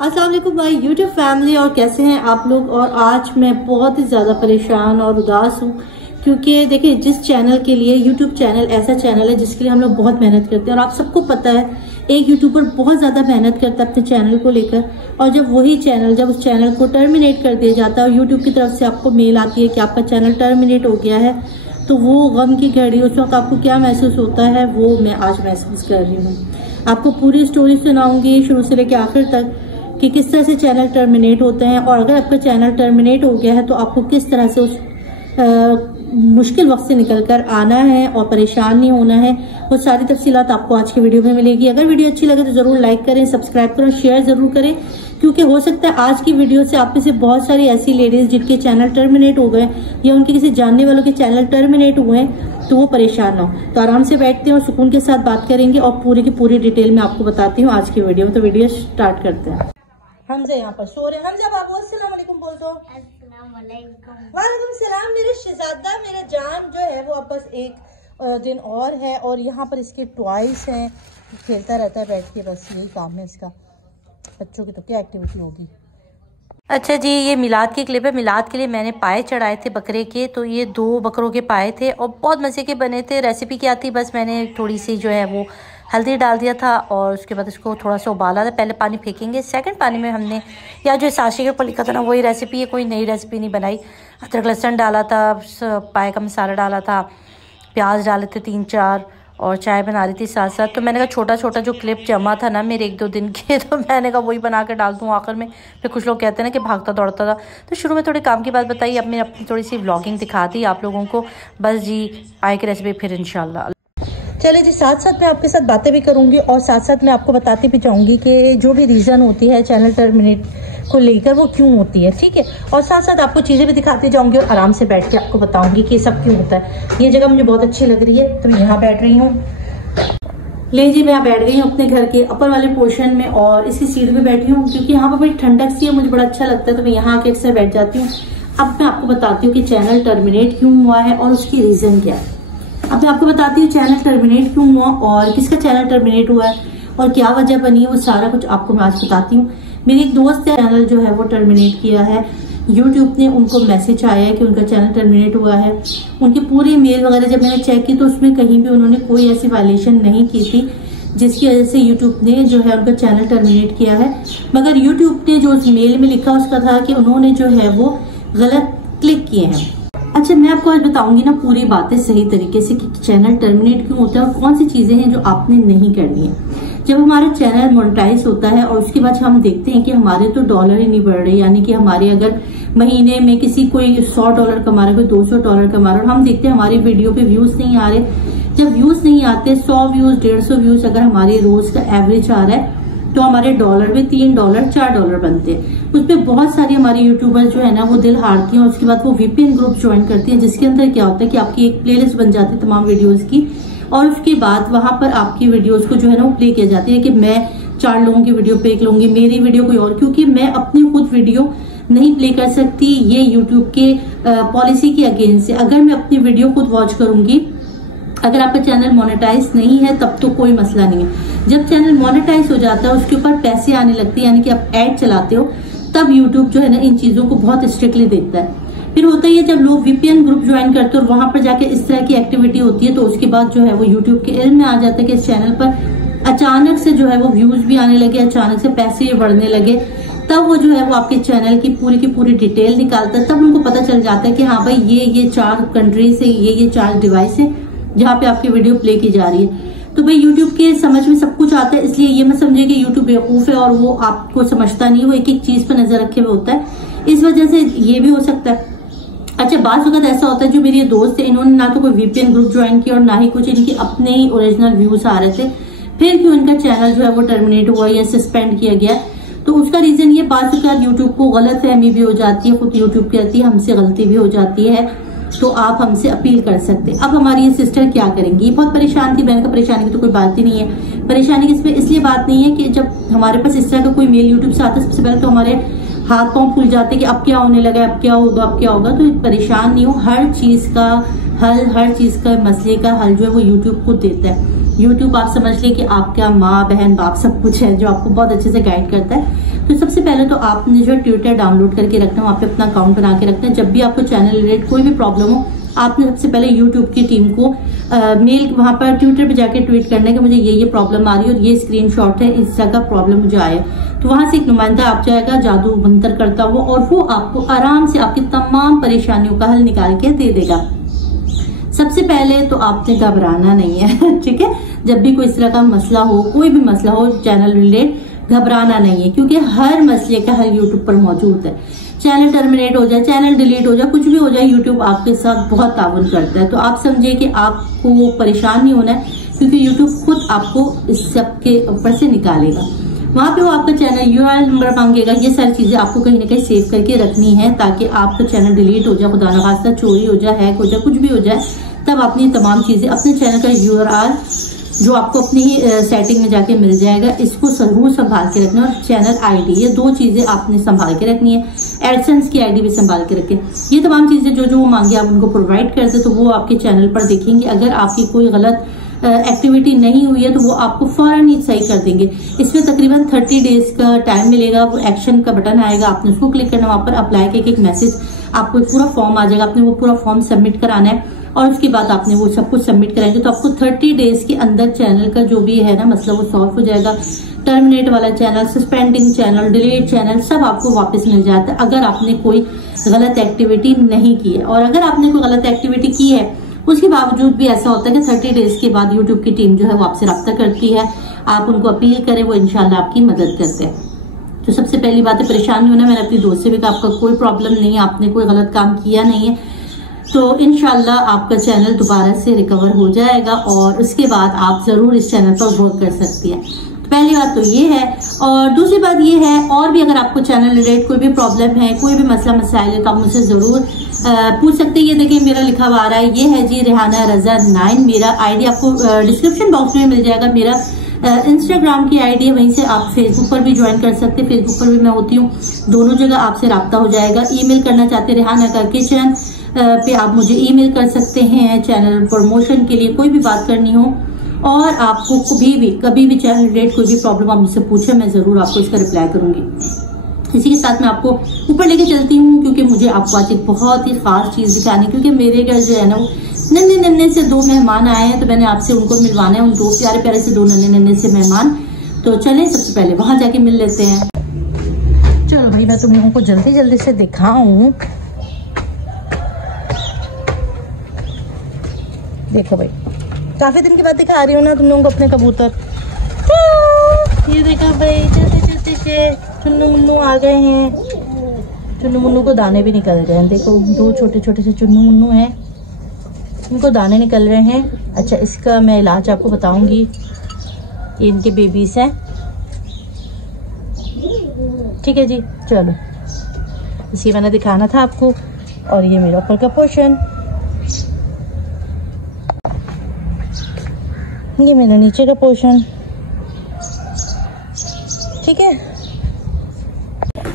अस्सलाम वालेकुम भाई यूट्यूब फैमिली, और कैसे हैं आप लोग। और आज मैं बहुत ही ज्यादा परेशान और उदास हूँ क्योंकि देखिए, जिस चैनल के लिए यूट्यूब चैनल ऐसा चैनल है जिसके लिए हम लोग बहुत मेहनत करते हैं, और आप सबको पता है एक यूट्यूबर बहुत ज्यादा मेहनत करता है अपने चैनल को लेकर, और जब वही चैनल जब उस चैनल को टर्मिनेट कर दिया जाता है और यूट्यूब की तरफ से आपको मेल आती है कि आपका चैनल टर्मिनेट हो गया है, तो वो गम की घड़ी उस वक्त आपको क्या महसूस होता है वो मैं आज महसूस कर रही हूँ। आपको पूरी स्टोरी सुनाऊंगी शुरू से लेकर आखिर तक कि किस तरह से चैनल टर्मिनेट होते हैं, और अगर आपका चैनल टर्मिनेट हो गया है तो आपको किस तरह से उस मुश्किल वक्त से निकलकर आना है और परेशान नहीं होना है। वो सारी तफसीलात आपको आज की वीडियो में मिलेगी। अगर वीडियो अच्छी लगे तो जरूर लाइक करें, सब्सक्राइब करें, शेयर जरूर करें, क्योंकि हो सकता है आज की वीडियो से आप में से बहुत सारी ऐसी लेडीज जिनके चैनल टर्मिनेट हो गए या उनके किसी जानने वालों के चैनल टर्मिनेट हुए हैं तो वो परेशाान हो। तो आराम से बैठते हैं और सुकून के साथ बात करेंगे और पूरी की पूरी डिटेल में आपको बताती हूँ आज की वीडियो में। तो वीडियो स्टार्ट करते हैं। हमजा यहाँ पर सो रहे। हमजा बाबू अस्सलाम वालेकुम बोल दो। वालेकुम सलाम। मेरे शहजादा मेरा जान जो है वो अब बस एक दिन और है, और यहाँ पर इसके टॉयज हैं, खेलता रहता है बैठ के, बस यही काम है इसका। बच्चों की तो क्या एक्टिविटी होगी। अच्छा जी, ये मिलाद की क्लिप है। मिलाद के लिए मैंने पाए चढ़ाए थे बकरे के, तो ये 2 बकरों के पाए थे और बहुत मज़े के बने थे। रेसिपी क्या थी, बस मैंने थोड़ी सी जो है वो हल्दी डाल दिया था और उसके बाद इसको थोड़ा सा उबाला था। पहले पानी फेंकेंगे, सेकंड पानी में हमने या जो साशे के ऊपर लिखा था ना वही रेसिपी है, कोई नई रेसिपी नहीं बनाई। अदरक लहसुन डाला था, पाए का मसाला डाला था, प्याज डाले थे 3-4 और चाय बना रही थी साथ साथ। तो मैंने कहा छोटा छोटा जो क्लिप जमा था ना मेरे 1-2 दिन के, तो मैंने कहा वही बना के डाल दूँ आखिर में। फिर कुछ लोग कहते हैं ना कि भागता दौड़ता था, तो शुरू में थोड़ी काम की बात बताई, अब मैंने अपनी थोड़ी सी व्लॉगिंग दिखा दी आप लोगों को। बस जी, पाए की रेसिपी फिर इंशाल्लाह। चले जी, साथ साथ मैं आपके साथ बातें भी करूंगी और साथ साथ मैं आपको बताती भी जाऊंगी कि जो भी रीज़न होती है चैनल टर्मिनेट को लेकर वो क्यों होती है, ठीक है। और साथ साथ आपको चीज़ें भी दिखाती जाऊंगी और आराम से बैठ के आपको बताऊंगी कि ये सब क्यों होता है। ये जगह मुझे बहुत अच्छी लग रही है तो मैं यहाँ बैठ रही हूँ। ले जी, मैं यहाँ बैठ गई हूँ अपने घर के अपर वाले पोर्शन में और इसी सीट पे बैठी हूँ क्योंकि यहाँ पर बड़ी ठंडक सी है, मुझे बड़ा अच्छा लगता है, तो मैं यहाँ आके अक्सर बैठ जाती हूँ। अब मैं आपको बताती हूँ कि चैनल टर्मिनेट क्यों हुआ है और उसकी रीज़न क्या है। अब मैं आपको बताती हूँ चैनल टर्मिनेट क्यों हुआ और किसका चैनल टर्मिनेट हुआ है और क्या वजह बनी है, वो सारा कुछ आपको मैं आज बताती हूँ। मेरी एक दोस्त है, चैनल जो है वो टर्मिनेट किया है, यूट्यूब ने उनको मैसेज आया है कि उनका चैनल टर्मिनेट हुआ है। उनकी पूरी मेल वगैरह जब मैंने चेक की तो उसमें कहीं भी उन्होंने कोई ऐसी वायलेशन नहीं की थी जिसकी वजह से यूट्यूब ने जो है उनका चैनल टर्मिनेट किया है। मगर यूट्यूब ने जो उस मेल में लिखा उसका था कि उन्होंने जो है वो गलत क्लिक किए हैं। अच्छा, मैं आपको आज बताऊंगी ना पूरी बातें सही तरीके से कि चैनल टर्मिनेट क्यों होता है और कौन सी चीजें हैं जो आपने नहीं करनी है। जब हमारा चैनल मोनेटाइज होता है और उसके बाद हम देखते हैं कि हमारे तो डॉलर ही नहीं बढ़ रहे, यानी कि हमारे अगर महीने में किसी कोई $100 कमा रहा है, कोई $200 कमा रहा है, और हम देखते हैं हमारी वीडियो पे व्यूज नहीं आ रहे। जब व्यूज नहीं आते, 100 व्यूज 150 व्यूज अगर हमारे रोज का एवरेज आ रहा है तो हमारे डॉलर में $3 $4 बनते हैं। उसमें बहुत सारी हमारी यूट्यूबर्स जो है ना वो दिल हारती हैं और उसके बाद वो VPN ग्रुप ज्वाइन करती है, जिसके अंदर क्या होता है कि आपकी एक प्लेलिस्ट बन जाती है तमाम वीडियोस की, और उसके बाद वहां पर आपकी वीडियोस को जो है ना वो प्ले किया जाती है कि मैं 4 लोगों की वीडियो प्ले करूंगी, मेरी वीडियो कोई और, क्योंकि मैं अपनी खुद वीडियो नहीं प्ले कर सकती। ये यूट्यूब के पॉलिसी के अगेंस्ट है। अगर मैं अपनी वीडियो खुद वॉच करूंगी, अगर आपका चैनल मोनेटाइज नहीं है तब तो कोई मसला नहीं है। जब चैनल मोनेटाइज हो जाता है, उसके ऊपर पैसे आने लगते हैं, यानी कि आप एड चलाते हो, तब यूट्यूब जो है ना इन चीजों को बहुत स्ट्रिक्टली देखता है। फिर होता ही है जब लोग VPN ग्रुप ज्वाइन करते हैं और वहां पर जाके इस तरह की एक्टिविटी होती है तो उसके बाद जो है वो यूट्यूब के इल्म में आ जाता है कि इस चैनल पर अचानक से जो है वो व्यूज भी आने लगे, अचानक से पैसे भी बढ़ने लगे, तब वो जो है वो आपके चैनल की पूरी डिटेल निकालता है। तब उनको पता चल जाता है कि हाँ भाई ये 4 कंट्रीज है, ये 4 डिवाइस है जहाँ पे आपकी वीडियो प्ले की जा रही है। तो भाई यूट्यूब के समझ में सब कुछ आता है, इसलिए ये मत समझिए कि यूट्यूब बेवकूफ है और वो आपको समझता नहीं, वो एक एक चीज पर नजर रखे हुए होता है, इस वजह से ये भी हो सकता है। अच्छा, बात वक्त ऐसा होता है, जो मेरी ये दोस्त है इन्होंने ना तो कोई VPN ग्रुप ज्वाइन किया और ना ही कुछ, इनके अपने ही ओरिजिनल व्यूज आ रहे थे, फिर क्यों इनका चैनल जो है वो टर्मिनेट हुआ या सस्पेंड किया गया। तो उसका रीजन ये, बात यूट्यूब को गलत फहमी भी हो जाती है, खुद यूट्यूब कहती है हमसे गलती भी हो जाती है, तो आप हमसे अपील कर सकते। अब हमारी ये सिस्टर क्या करेंगी, ये बहुत परेशान थी। मैंने कहा परेशानी की तो कोई बात ही नहीं है। परेशानी की इसमें इसलिए बात नहीं है कि जब हमारे पास इस तरह का कोई मेल यूट्यूब से आता है, सबसे पहले तो हमारे हाथ पांव फूल जाते कि अब क्या होने लगा, अब क्या होगा, अब क्या होगा। तो परेशान नहीं हो, हर चीज का हल, हर चीज का मसले का हल जो है वो यूट्यूब खुद देता है। यूट्यूब आप समझ ले कि आपका माँ बहन बाप सब कुछ है जो आपको बहुत अच्छे से गाइड करता है। तो सबसे सबसे पहले तो आपने जो ट्विटर डाउनलोड करके रखना है, वहाँ पे अपना अकाउंट बना के रखना है। जब भी आपको चैनल रिलेटेड कोई भी प्रॉब्लम हो, आपने सबसे पहले यूट्यूब की टीम को मेल वहां पर ट्विटर पे जाके ट्वीट करना है कि मुझे ये प्रॉब्लम आ रही है और ये स्क्रीनशॉट है, इस जगह प्रॉब्लम मुझे आया। तो वहां से एक नुमाइंदा आप जाएगा जादू मंतर करता हुआ, और वो आपको आराम से आपकी तमाम परेशानियों का हल निकाल के दे देगा। सबसे पहले तो आपने घबराना नहीं है, ठीक है। जब भी कोई इस तरह का मसला हो, कोई भी मसला हो चैनल रिलेटेड, घबराना नहीं है, क्योंकि हर मसले का हल यूट्यूब पर मौजूद है। चैनल टर्मिनेट हो जाए, चैनल डिलीट हो जाए, कुछ भी हो जाए, यूट्यूब आपके साथ बहुत ताउन करता है। तो आप समझिए कि आपको परेशान नहीं होना है, क्योंकि यूट्यूब खुद आपको इस सब के ऊपर से निकालेगा। वहां पे वो आपका चैनल URL नंबर मांगेगा, ये सारी चीजें आपको कहीं ना कहीं सेव करके रखनी है, ताकि आपका चैनल डिलीट हो जाए, खुदा न खास्ता चोरी हो जाए, हैक हो जाए, कुछ भी हो जाए, तब अपनी तमाम चीजें, अपने चैनल का URL जो आपको अपनी सेटिंग में जाके मिल जाएगा, इसको जरूर संभाल के रखना। और चैनल ID, ये 2 चीजें आपने संभाल के रखनी है। एडसेंस की ID भी संभाल के रखें। ये तमाम चीजें जो वो मांगे आप उनको प्रोवाइड कर दे, तो वो आपके चैनल पर देखेंगे। अगर आपकी कोई गलत एक्टिविटी नहीं हुई है तो वो आपको फौरन ही सही कर देंगे। इसमें तकरीबन 30 डेज का टाइम मिलेगा। वो एक्शन का बटन आएगा, आपने उसको क्लिक करना, वहां पर अप्लाई के एक मैसेज आपको एक पूरा फॉर्म आ जाएगा, आपने वो पूरा फॉर्म सबमिट कराना है, और उसके बाद आपने वो सब कुछ सबमिट कराएंगे तो आपको 30 डेज के अंदर चैनल का जो भी है ना मसला, वो सॉल्व हो जाएगा। टर्मिनेट वाला channel, suspending channel, delete channel, सब आपको वापस मिल जाता है अगर आपने कोई गलत एक्टिविटी नहीं की है। और अगर आपने कोई गलत एक्टिविटी की है, उसके बावजूद भी ऐसा होता है कि 30 डेज के बाद यूट्यूब की टीम जो है वो आपसे रब्ता करती है। आप उनको अपील करें, वो इंशाल्लाह आपकी मदद करते हैं। तो सबसे पहली बात है, परेशान नहीं होना। मैंने अपनी दोस्त से भी कहा, आपका कोई प्रॉब्लम नहीं है, आपने कोई गलत काम किया नहीं है, तो इंशाल्लाह आपका चैनल दोबारा से रिकवर हो जाएगा, और उसके बाद आप जरूर इस चैनल पर वर्क कर सकती है। तो पहली बात तो ये है। और दूसरी बात ये है, और भी अगर आपको चैनल रिलेटेड कोई भी प्रॉब्लम है, कोई भी मसला मसाइल है, तो आप मुझसे जरूर पूछ सकते हैं। ये देखिए मेरा लिखा हुआ आ रहा है, ये है जी रेहाना रजा 9 मेरा ID, आपको डिस्क्रिप्शन बॉक्स में मिल जाएगा। मेरा इंस्टाग्राम की ID है, वहीं से आप फेसबुक पर भी ज्वाइन कर सकते हैं, फेसबुक पर भी मैं होती हूँ, दोनों जगह आपसे रब्ता हो जाएगा। ईमेल करना चाहते रेहाना का किचन पे आप मुझे ईमेल कर सकते हैं चैनल प्रमोशन के लिए, कोई भी बात करनी हो, और आपको कभी भी चैनल रिलेटेड कोई भी प्रॉब्लम आप मुझसे पूछे, मैं जरूर आपको इसका रिप्लाई करूंगी। इसी के साथ मैं आपको ऊपर लेके चलती हूँ, क्योंकि मुझे आपको आज एक बहुत ही खास चीज दिखानी, क्योंकि मेरे घर जो है ना वो नन्हे से 2 मेहमान आए हैं, तो मैंने आपसे उनको मिलवाना है, उन 2 प्यारे से 2 नन्हे से मेहमान। तो चले सबसे पहले वहां जाके मिल लेते हैं। चलो भाई, मैं तुम लोगों को जल्दी से दिखाऊं। देखो भाई, काफी दिन के बाद दिखा रही हूँ ना तुम लोगों को अपने कबूतर। ये देखो भाई, चलते से चुन्नू मुन्नू आ गए हैं। चुन्नू मुन्नू को दाने भी निकल गए हैं। देखो 2 छोटे से चुन्नू मुन्नू हैं, इनको दाने निकल रहे हैं। अच्छा, इसका मैं इलाज आपको बताऊंगी। ये इनके बेबीज हैं, ठीक है जी। चलो, इसी मैंने दिखाना था आपको। और ये मेरा ऊपर का पोर्शन, ये मेरा नीचे का पोर्शन, ठीक है।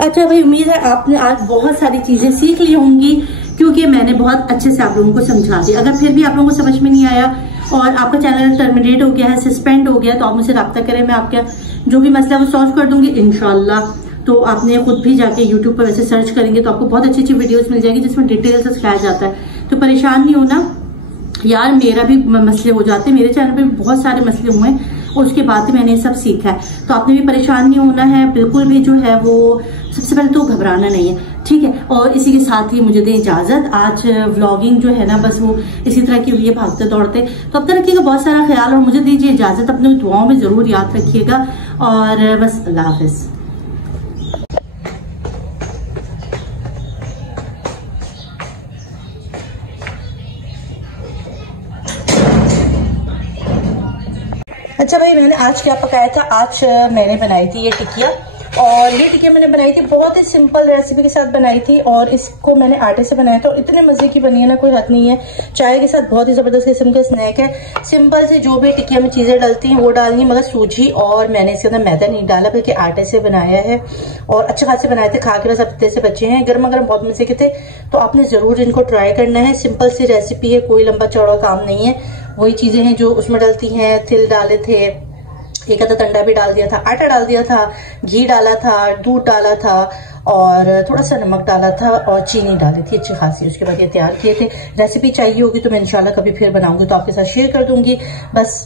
अच्छा भाई, उम्मीद है आपने आज बहुत सारी चीजें सीख ली होंगी, क्योंकि मैंने बहुत अच्छे से आप लोगों को समझा दिया। अगर फिर भी आप लोगों को समझ में नहीं आया और आपका चैनल टर्मिनेट हो गया है, सस्पेंड हो गया, तो आप मुझसे रब्ता करें, मैं आपका जो भी मसला वो सॉल्व कर दूंगी इंशाल्लाह। तो आपने खुद भी जाके यूट्यूब पर वैसे सर्च करेंगे तो आपको बहुत अच्छी वीडियोस मिल जाएगी, जिसमें डिटेल से सिखाया जाता है। तो परेशान नहीं होना यार, मेरा भी मसले हो जाते हैं, मेरे चैनल पे भी बहुत सारे मसले हुए हैं, और उसके बाद मैंने ये सब सीखा है। तो आपने भी परेशान नहीं होना है, बिल्कुल भी जो है वो सबसे पहले तो घबराना नहीं है, ठीक है। और इसी के साथ ही मुझे दें इजाजत। आज व्लॉगिंग जो है ना बस वो इसी तरह की हुई है, भागते दौड़ते। तो अब तक रखिएगा बहुत सारा ख्याल, और मुझे दीजिए इजाजत। अपने दुआओं में जरूर याद रखिएगा, और बस अल्लाह हाफिज। अच्छा भाई, मैंने आज क्या पकाया था? आज मैंने बनाई थी ये टिकिया, और ये टिकिया मैंने बनाई थी बहुत ही सिंपल रेसिपी के साथ बनाई थी, और इसको मैंने आटे से बनाया था, और इतने मजे की बनी है ना, कोई हद नहीं है। चाय के साथ बहुत ही जबरदस्त किस्म का स्नैक है। सिंपल से जो भी टिकिया में चीजें डलती हैं वो डालनी, मगर सूजी और मैंने इसके अंदर मैदा नहीं डाला, बल्कि आटे से बनाया है, और अच्छे खासे बनाए थे, खा के बस हफ्ते से बचे हैं। गर्मा गर्म बहुत मजे के थे, तो आपने जरूर इनको ट्राई करना है। सिंपल सी रेसिपी है, कोई लंबा चौड़ा काम नहीं है। वही चीजें हैं जो उसमें डलती हैं, तिल डाले थे, एक आधा अंडा भी डाल दिया था, आटा डाल दिया था, घी डाला था, दूध डाला था और थोड़ा सा नमक डाला था और चीनी डाली थी अच्छी खासी। उसके बाद ये तैयार किए थे। रेसिपी चाहिए होगी तो मैं इंशाल्लाह कभी फिर बनाऊंगी तो आपके साथ शेयर कर दूंगी। बस